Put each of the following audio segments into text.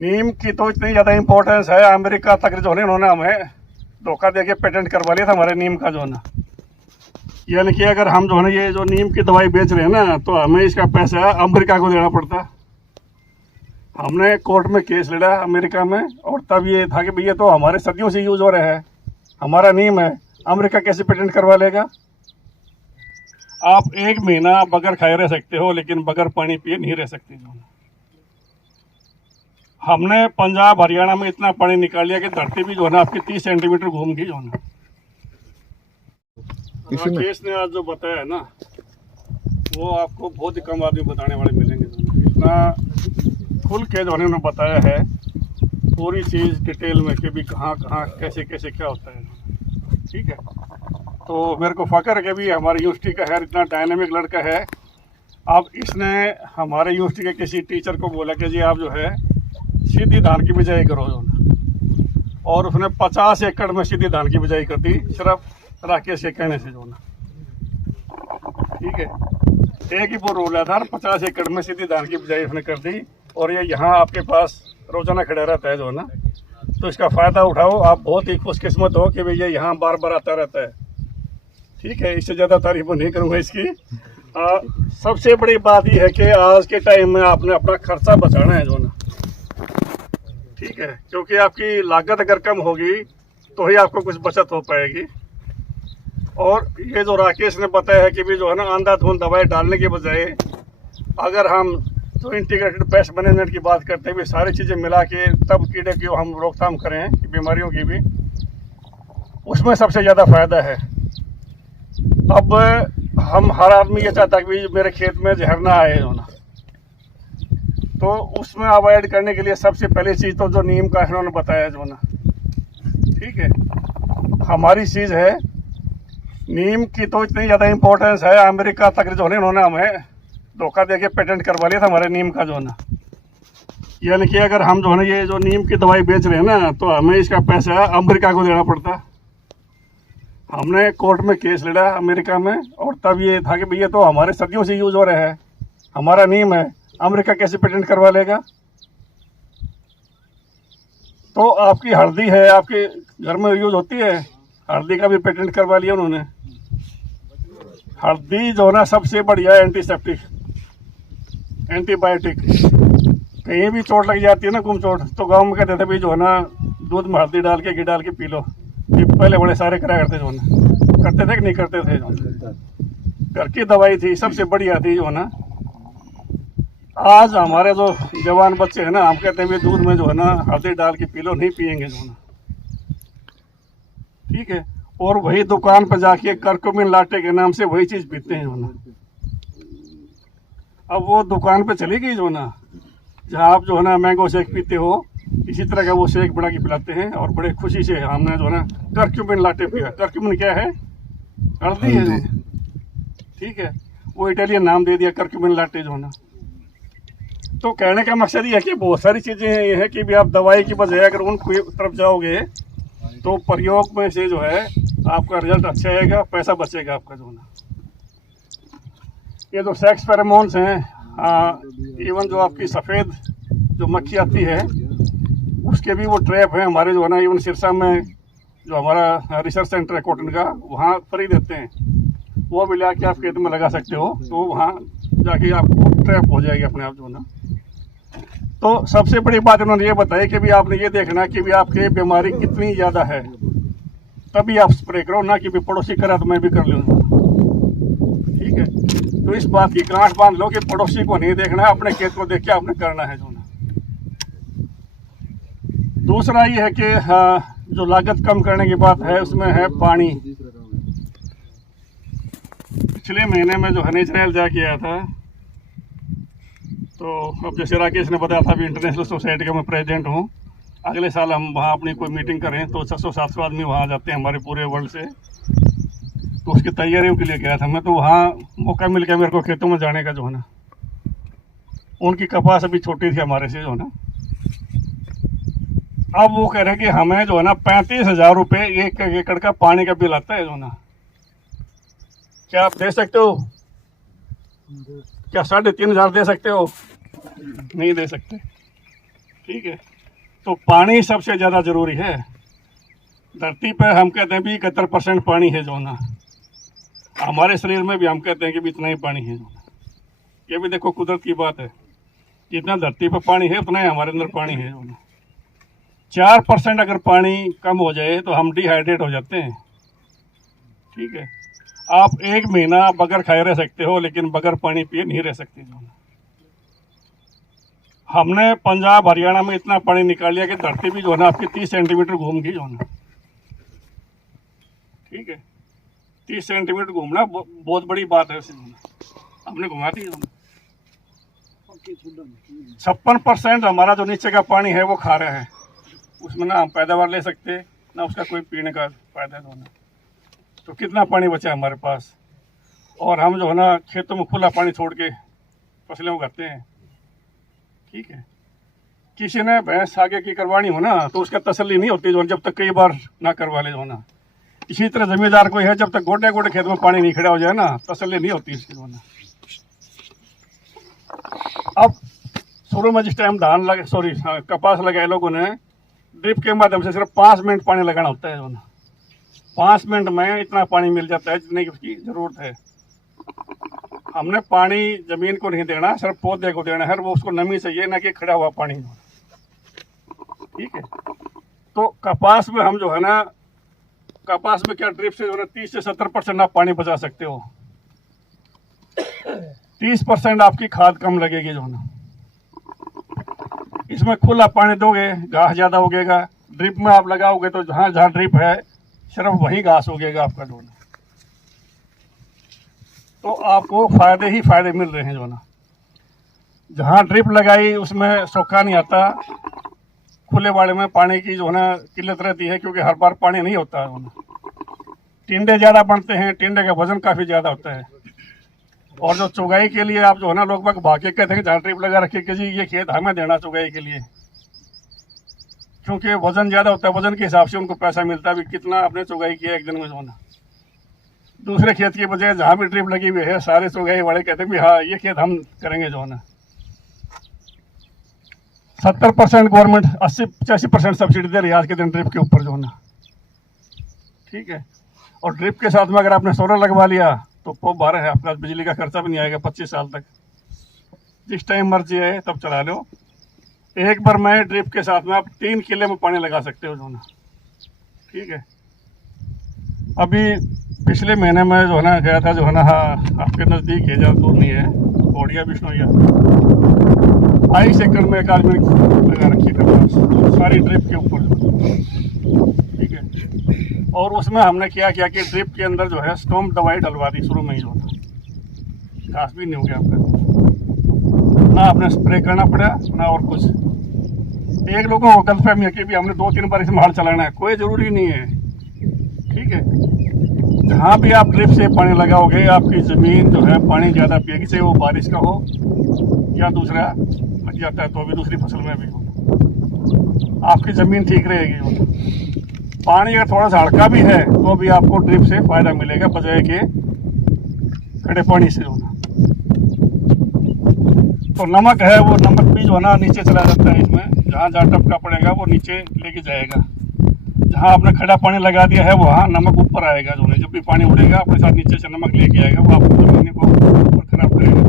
नीम की तो इतनी ज़्यादा इम्पोर्टेंस है, अमेरिका तक जो है उन्होंने हमें धोखा देके पेटेंट करवा लिया था हमारे नीम का जो है ना। यानी कि अगर हम जो है ना ये जो नीम की दवाई बेच रहे हैं ना, तो हमें इसका पैसा अमेरिका को देना पड़ता। हमने कोर्ट में केस लड़ा अमेरिका में, और तब ये था कि भैया तो हमारे सदियों से यूज़ हो रहा है, हमारा नीम है, अमेरिका कैसे पेटेंट करवा लेगा। आप 1 महीना बगैर खाए रह सकते हो, लेकिन बगैर पानी पिए नहीं रह सकते। जो हमने पंजाब हरियाणा में इतना पानी निकाल लिया कि धरती भी जो है ना आपकी 30 सेंटीमीटर घूम गई जो है ना। राकेश ने आज जो बताया ना, वो आपको बहुत ही कम आदमी बताने वाले मिलेंगे। इतना खुल के जो उन्होंने बताया है पूरी चीज़ डिटेल में कि भी कहाँ कहाँ कैसे कैसे क्या होता है। ठीक है, तो मेरे को फ़ख्र है कि भी हमारी यूनिवर्सिटी का है, इतना डायनेमिक लड़का है। अब इसने हमारे यूनिवर्सिटी के किसी टीचर को बोला कि जी आप जो है सीधी धान की बिजाई करो जो ना, और उसने 50 एकड़ में सीधी धान की बिजाई कर दी सिर्फ राकेश के कहने से जो ना। ठीक है, एक ही वो रोल था, 50 एकड़ में सीधी धान की बिजाई उसने कर दी, और ये यहाँ आपके पास रोजाना खड़ा रहता है जो ना। तो इसका फ़ायदा उठाओ, आप बहुत ही खुशकिस्मत हो कि भैया यहाँ बार बार आता रहता है। ठीक है, इससे ज़्यादा तारीफ नहीं करूँगा इसकी। सबसे बड़ी बात यह है कि आज के टाइम में आपने अपना खर्चा बचाना है जो ना। ठीक है, क्योंकि आपकी लागत अगर कम होगी तो ही आपको कुछ बचत हो पाएगी। और ये जो राकेश ने बताया है कि भी जो है ना अंधाधुंध दवाई डालने के बजाय अगर हम जो इंटीग्रेटेड पेस्ट मैनेजमेंट की बात करते हैं, भी सारी चीज़ें मिला के तब कीड़े की हम रोकथाम करें बीमारियों की भी, उसमें सबसे ज़्यादा फ़ायदा है। अब हम हर आदमी ये चाहता है कि मेरे खेत में जहर ना आए जो ना, तो उसमें अवॉइड करने के लिए सबसे पहली चीज़ तो जो नीम का इन्होंने बताया जो ना। ठीक है, हमारी चीज़ है नीम की तो इतनी ज़्यादा इम्पोर्टेंस है, अमेरिका तक जो है उन्होंने हमें धोखा देके पेटेंट करवा लिया था हमारे नीम का जो ना। यानी कि अगर हम जो है ये जो नीम की दवाई बेच रहे हैं ना, तो हमें इसका पैसा अमेरिका को देना पड़ता। हमने कोर्ट में केस लड़ा अमेरिका में, और तब ये था कि भैया तो हमारे सदियों से यूज़ हो रहा है, हमारा नीम है, अमेरिका कैसे पेटेंट करवा लेगा। तो आपकी हल्दी है, आपके घर में यूज़ होती है, हल्दी का भी पेटेंट करवा लिया उन्होंने। हल्दी जो है ना सबसे बढ़िया एंटीसेप्टिक, एंटीबायोटिक। कहीं भी चोट लग जाती है ना, गुम चोट, तो गांव में कहते थे भाई जो है ना दूध में हल्दी डाल के घी डाल के पी लो। ये पहले बड़े सारे करा करते जो ना, करते थे कि नहीं करते थे। जो घर की दवाई थी, सबसे बढ़िया थी जो है ना। आज हमारे जो जवान बच्चे हैं ना, हम कहते हैं दूध में जो है ना हल्दी डाल के पी लो, नहीं पियेंगे जो ना। ठीक है, और वही दुकान पर जाके करक्यूमिन लाटे के नाम से वही चीज़ पीते हैं जो ना। अब वो दुकान पे चली गई जो ना, जहाँ आप जो है ना मैंगो शेक पीते हो, इसी तरह का वो शेक बना के पिलाते हैं, और बड़े खुशी से हमने जो है ना करक्यूमिन लाटे पिया। करक्यूमिन क्या है? हल्दी है जो। ठीक है, वो इटालियन नाम दे दिया करक्यूमिन लाटे जो ना। तो कहने का मकसद ये है कि बहुत सारी चीज़ें ये है कि भी आप दवाई की बजाय अगर उन तरफ जाओगे तो प्रयोग में से जो है आपका रिजल्ट अच्छा आएगा, पैसा बचेगा आपका जो ना। ये जो सेक्स फेरोमोन्स हैं, इवन जो आपकी सफ़ेद जो मक्खी आती है उसके भी वो ट्रैप हैं हमारे जो है ना। इवन सिरसा में जो हमारा रिसर्च सेंटर है कॉटन का, वहाँ फ्री देते हैं, वो भी ला के आप खेत में लगा सकते हो, तो वहाँ जाके आपको ट्रैप हो जाएगी अपने आप जो ना। तो सबसे बड़ी बात उन्होंने ये बताई कि भी आपने ये देखना कि भी आपकी बीमारी कितनी ज़्यादा है, तभी आप स्प्रे करो, ना कि भी पड़ोसी करा तो मैं भी कर लूँगा। ठीक है, तो इस बात की गांठ बांध लो कि पड़ोसी को नहीं देखना है, अपने खेत को देख के आपने करना है जो ना। दूसरा ये है कि जो लागत कम करने की बात है उसमें है पानी। पिछले महीने में जो है इजराइल जाके आया था, तो अब जैसे राकेश ने बताया था, अभी इंटरनेशनल सोसाइटी का मैं प्रेसिडेंट हूँ। अगले साल हम वहाँ अपनी कोई मीटिंग करें तो 600-700 आदमी वहाँ जाते हैं हमारे पूरे वर्ल्ड से, तो उसकी तैयारियों के लिए गया था मैं। तो वहाँ मौका मिल गया मेरे को खेतों में जाने का जो है ना। उनकी कपास अभी छोटी थी हमारे से जो है ना। अब वो कह रहे हैं कि हमें जो है ना 35,000 रुपये 1 एकड़ का पानी का बिल आता है जो ना। क्या आप दे सकते हो? क्या 3,500 दे सकते हो? नहीं दे सकते। ठीक है। तो पानी सबसे ज़्यादा ज़रूरी है। धरती पर हम कहते हैं भी 71% पानी है जो ना, हमारे शरीर में भी हम कहते हैं कि भी इतना ही पानी है जो ना। ये भी देखो कुदरत की बात है, जितना धरती पर पानी है उतना ही हमारे अंदर पानी है जो ना। 4% अगर पानी कम हो जाए तो हम डिहाइड्रेट हो जाते हैं। ठीक है, आप 1 महीना बगैर खाए रह सकते हो, लेकिन बगैर पानी पिए नहीं रह सकते जो ना। हमने पंजाब हरियाणा में इतना पानी निकाल लिया कि धरती भी जो है ना आपकी 30 सेंटीमीटर घूम गई जो ना। ठीक है, 30 सेंटीमीटर घूमना बहुत बड़ी बात है। उसे हमने घुमा दी। 56% हमारा जो नीचे का पानी है वो खा रहा है, उसमें ना हम पैदावार ले सकते ना उसका कोई पीने का फायदा होना। तो कितना पानी बचा है हमारे पास, और हम जो है ना खेतों में खुला पानी छोड़ के फसलें उगाते हैं। ठीक है, किसी ने भैंस आगे की करवानी हो ना तो उसका तसल्ली नहीं होती जो जब तक कई बार ना करवा ले जो ना। इसी तरह जमींदार कोई है, जब तक गोटे गोटे खेत में पानी नहीं खड़ा हो जाए ना तसल्ली नहीं होती इसकी जो ना। अब शुरू में जिस टाइम धान लगे कपास लगाए लोगों ने, ड्रिप के माध्यम से सिर्फ 5 मिनट पानी लगाना होता है जो ना। 5 मिनट में इतना पानी मिल जाता है जितने की उसकी ज़रूरत है। हमने पानी ज़मीन को नहीं देना, सिर्फ पौधे को देना है, वो उसको नमी चाहिए ना कि खड़ा हुआ पानी। ठीक है, तो कपास में हम जो है ना, कपास में क्या ड्रिप से जो है 30 से 70% आप पानी बचा सकते हो। 30% आपकी खाद कम लगेगी जो ना। इसमें खुला पानी दोगे घास ज़्यादा उगेगा। ड्रिप में आप लगाओगे तो जहाँ जहाँ ड्रिप है सिर्फ वही घास उगेगा आपका जो ना। तो आपको फ़ायदे ही फ़ायदे मिल रहे हैं जो ना। जहाँ ड्रिप लगाई उसमें सूखा नहीं आता, खुले वाले में पानी की जो है ना किल्लत रहती है, क्योंकि हर बार पानी नहीं होता है ना। टिंडे ज़्यादा बनते हैं, टिंडे का वजन काफ़ी ज़्यादा होता है। और जो चुगाई के लिए आप जो है ना लोग बाग भागे कहते हैं जहाँ ड्रिप लगा रखे कि जी ये खेत हमें देना चुगाई के लिए, क्योंकि वजन ज़्यादा होता है, वजन के हिसाब से उनको पैसा मिलता है भी कितना आपने चुगाई किया एक दिन में जो ना। दूसरे खेत की बजाय जहाँ भी ड्रिप लगी हुई है सारे चुगाई वाले कहते हैं भी हाँ ये खेत हम करेंगे जो ना। 70% गवर्नमेंट 80-85% सब्सिडी दे रही है आज के दिन ड्रिप के ऊपर जो ना। ठीक है, और ड्रिप के साथ में अगर आपने सोलर लगवा लिया तो खूब 12 है, आपका बिजली का खर्चा भी नहीं आएगा 25 साल तक। जिस टाइम मर्जी है तब चला लो। एक बार में ड्रिप के साथ में आप 3 किले में पानी लगा सकते हो जो ना। ठीक है, अभी पिछले महीने में जो है ना गया था जो है ना, हाँ आपके नज़दीक है, ज़्यादा दूर नहीं है, कोडिया बिश्नोइया 22 एकड़ में एक आदमी लगा रखी थी सारी ड्रिप के ऊपर। ठीक है, और उसमें हमने क्या किया कि ड्रिप के अंदर जो है स्टॉम्प दवाई डलवा दी शुरू में ही जो था। घास भी नहीं हो गया आपने, ना आपने स्प्रे करना पड़ा ना और कुछ। एक लोगों को गलतफहमी है कि भी हमने 2-3 बार इसमें हल चलाना है, कोई ज़रूरी नहीं है। ठीक है, जहाँ भी आप ड्रिप से पानी लगाओगे आपकी ज़मीन जो है पानी ज़्यादा पिएगी, चाहे वो बारिश का हो या दूसरा लग जाता है तो भी दूसरी फसल में भी हो, आपकी ज़मीन ठीक रहेगी। पानी अगर थोड़ा सा हल्का भी है तो भी आपको ड्रिप से फ़ायदा मिलेगा बजाय के खड़े पानी से होना। तो नमक है, वो नमक भी जो है ना नीचे चला जाता है इसमें, जहाँ जहाँ टपका पड़ेगा वो नीचे लेके जाएगा। जहाँ आपने खड़ा पानी लगा दिया है वहाँ नमक ऊपर आएगा जो नहीं, जब भी पानी उड़ेगा अपने साथ नीचे से नमक लेके आएगा, वो आपकी ज़मीन को ऊपर खराब करेगा।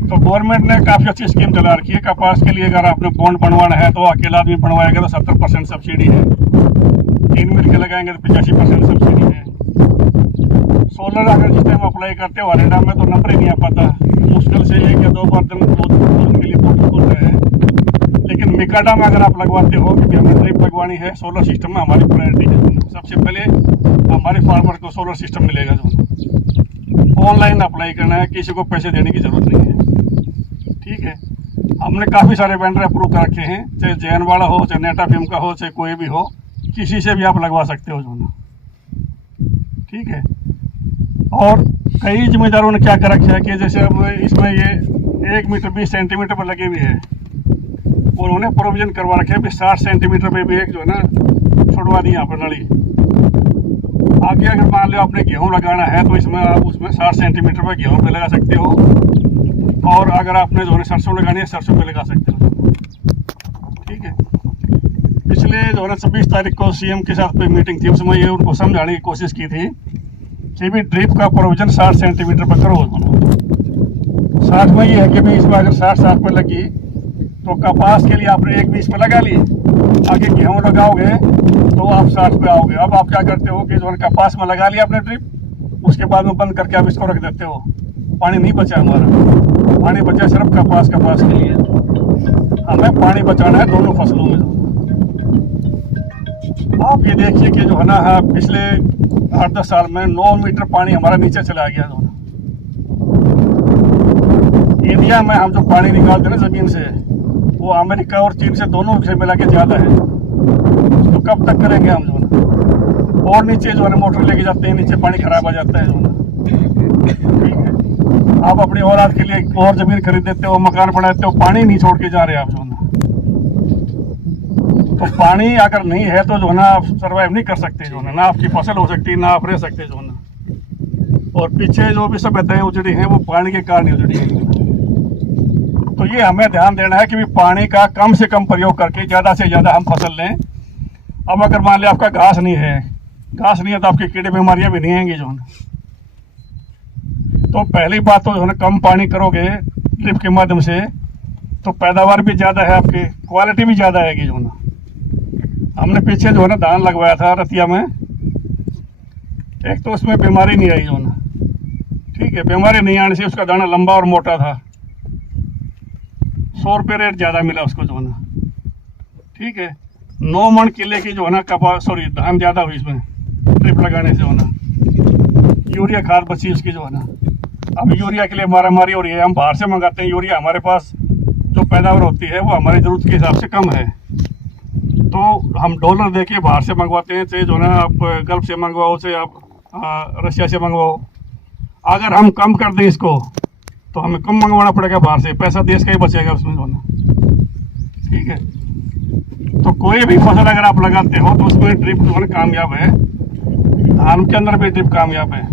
तो गवर्नमेंट ने काफ़ी अच्छी स्कीम चला रखी है। कपास के लिए अगर आपने बॉन्ड बनवाना है तो अकेला आदमी बनवाएगा तो 70% सब्सिडी है, 3 मिल के लगाएंगे तो 85% सब्सिडी है। सोलर अगर जिस टाइम अप्लाई करते हो हरियाणा में तो नंबर ही नहीं आ पाता, मुश्किल से 1 या 2 बार दिन के लिए पोर्टल खुल रहे हैं। लेकिन मिकाडा में अगर आप लगवाते हो कि हमें ड्रिप लगवानी है, सोलर सिस्टम में हमारी प्रायोरिटी है। सबसे पहले हमारे फार्मर को सोलर सिस्टम मिलेगा जो ऑनलाइन अप्लाई करना है, किसी को पैसे देने की ज़रूरत नहीं है। ठीक है, हमने काफ़ी सारे वेंडर अप्रूव कर रखे हैं, चाहे जैन वाला हो, चाहे नेटाफिम का हो, चाहे कोई भी हो, किसी से भी आप लगवा सकते हो जो ना। ठीक है, और कई जिम्मेदारों ने क्या कर रखा है कि जैसे अब इसमें ये 1 मीटर 20 सेंटीमीटर पर लगे हुए हैं, उन्होंने प्रोविजन करवा रखे हैं 60 सेंटीमीटर पे भी एक जो है ना छुड़वा दी यहाँ पर नली। आगे अगर मान लो आपने गेहूँ लगाना है तो इसमें आप उसमें 60 सेंटीमीटर पर गेहूँ पे लगा सकते हो, और अगर आपने जो है सरसों लगानी है सरसों पे लगा सकते हो। ठीक है। पिछले जो है 26 तारीख को सीएम के साथ में मीटिंग थी, उसमें ये उनको समझाने की कोशिश की थी कि भी ड्रिप का प्रोविजन 60 सेंटीमीटर पर करो। 60 में ये है कि भाई इसमें अगर 60 पे लगी तो कपास के लिए आपने 1 20 पे लगा ली, आगे गेहूँ लगाओगे तो आप 60 पे आओगे। अब आप क्या करते हो कि जो है कपास में लगा लिया आपने ड्रिप, उसके बाद में बंद करके आप इसको रख देते हो। पानी नहीं बचा, हमारा पानी बचा सिर्फ कपास के लिए। हमें पानी बचाना है दोनों फसलों में। आप ये देखिए कि जो है ना पिछले 8-10 साल में 9 मीटर पानी हमारा नीचे चला गया। जो इंडिया में हम जो पानी निकालते हैं ना जमीन से, वो अमेरिका और चीन से दोनों से मिला के ज्यादा है। तो कब तक करेंगे हम जो है, और नीचे जो है मोटर लेके जाते हैं, नीचे पानी खराब हो जाता है जो है। ठीक है, आप अपनी औलाद के लिए और जमीन खरीद देते हो, मकान बनाते हो, पानी नहीं छोड़ के जा रहे आप जो है। तो पानी अगर नहीं है तो जो है ना आप सर्वाइव नहीं कर सकते जो है ना, आपकी फसल हो सकती है ना, आप रह सकते जो है ना। और पीछे जो भी सभ्यताएं उजड़ी हैं वो पानी के कारण उजड़ी हैं। तो ये हमें ध्यान देना है कि भी पानी का कम से कम प्रयोग करके ज़्यादा से ज़्यादा हम फसल लें। अब अगर मान लिया आपका घास नहीं है तो आपकी कीड़े बीमारियां भी नहीं आएंगी जो है। तो पहली बात तो जो है ना कम पानी करोगे ड्रिप के माध्यम से तो पैदावार भी ज़्यादा है, आपकी क्वालिटी भी ज़्यादा आएगी जो है ना। हमने पीछे जो है ना धान लगवाया था रतिया में, एक तो उसमें बीमारी नहीं आई जो है ना। ठीक है, बीमारी नहीं आने से उसका दाना लंबा और मोटा था। 100 रुपये रेट ज़्यादा मिला उसको जो है ना। ठीक है, 9 मन किले की जो है ना धान ज़्यादा हुई इसमें ड्रिप लगाने से जो है ना। यूरिया खाद बची उसकी जो है ना। अब यूरिया के लिए मारामारी हो रही है, हम बाहर से मंगाते हैं यूरिया, हमारे पास जो पैदावार होती है वो हमारी ज़रूरत के हिसाब से कम है, तो हम डॉलर दे के बाहर से मंगवाते हैं। चाहे जो है ना आप गल्फ से मंगवाओ, चाहे आप रशिया से मंगवाओ। अगर हम कम कर दें इसको तो हमें कम मंगवाना पड़ेगा बाहर से, पैसा देश का ही बचेगा उसमें जो है ना। ठीक है, तो कोई भी फसल अगर आप लगाते हो तो उसमें ड्रिप जो है कामयाब है। धान के अंदर भी ड्रिप कामयाब है।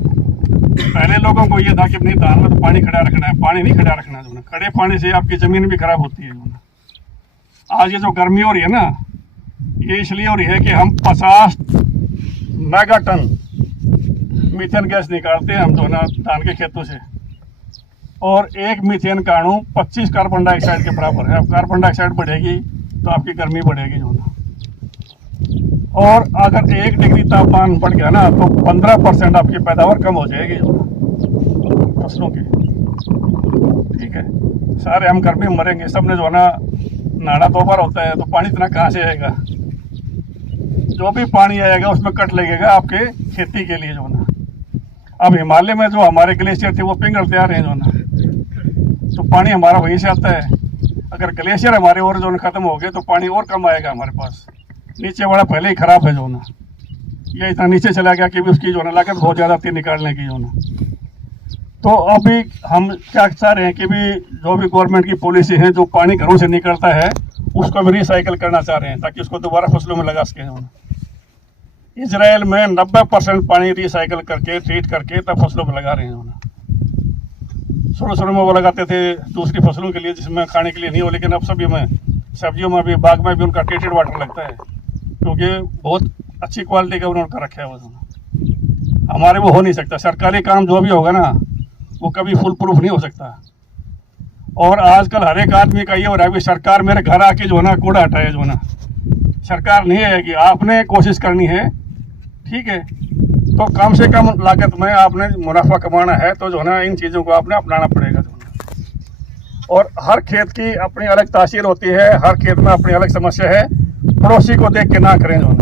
पहले लोगों को ये था कि नहीं धान में तो पानी खड़ा रखना है, पानी नहीं खड़ा रखना है। खड़े पानी से आपकी ज़मीन भी खराब होती है। आज ये जो गर्मी हो रही है ना, ये इसलिए हो रही है कि हम 50 मेगाटन मीथेन गैस निकालते हैं हम जो ना धान के खेतों से, और एक मीथेन का अणु 25 कार्बन डाइऑक्साइड के बराबर है। अब कार्बन डाइऑक्साइड बढ़ेगी तो आपकी गर्मी बढ़ेगी जो ना। और अगर 1 डिग्री तापमान बढ़ गया ना तो 15% आपकी पैदावार कम हो जाएगी जो फसलों की। ठीक है, सारे हम गर्मी में मरेंगे। सबने जो है ना नहाना 2 बार होता है, तो पानी इतना कहाँ से आएगा। जो भी पानी आएगा उसमें कट लगेगा आपके खेती के लिए जो ना। अब हिमालय में जो हमारे ग्लेशियर थे वो पिघलते आ रहे हैं जो ना, तो पानी हमारा वहीं से आता है। अगर ग्लेशियर हमारे और जो खत्म हो गए तो पानी और कम आएगा हमारे पास। नीचे वाला पहले ही खराब है जो ना, ये इतना नीचे चला गया कि भी उसकी जो ना लागत बहुत ज़्यादा थी निकालने की जो ना। तो अभी हम क्या चाह रहे हैं कि भी जो भी गवर्नमेंट की पॉलिसी है, जो पानी घरों से निकलता है उसको भी रिसाइकिल करना चाह रहे हैं ताकि उसको दोबारा फसलों में लगा सकें जो ना। इजराइल में 90% पानी रिसाइकिल करके ट्रीट करके तब फसलों में लगा रहे हैं जो ना। शुरू में वो लगाते थे दूसरी फसलों के लिए जिसमें खाने के लिए नहीं हो, लेकिन अब सब्जियों में भी बाग में भी उनका ट्रीटेड वाटर लगता है, क्योंकि बहुत अच्छी क्वालिटी का उन्होंने रखा है वो। हमारे वो हो नहीं सकता। सरकारी काम जो भी होगा ना वो कभी फुल प्रूफ नहीं हो सकता। और आजकल हर एक आदमी का ये हो रहा है कि सरकार मेरे घर आके जो है ना कूड़ा हटाए जो ना। सरकार नहीं आएगी, आपने कोशिश करनी है। ठीक है, तो कम से कम लागत में आपने मुनाफा कमाना है तो जो है ना इन चीज़ों को आपने अपनाना पड़ेगा। और हर खेत की अपनी अलग तासीर होती है, हर खेत में अपनी अलग समस्या है। पड़ोसी को देख के ना करें जो है।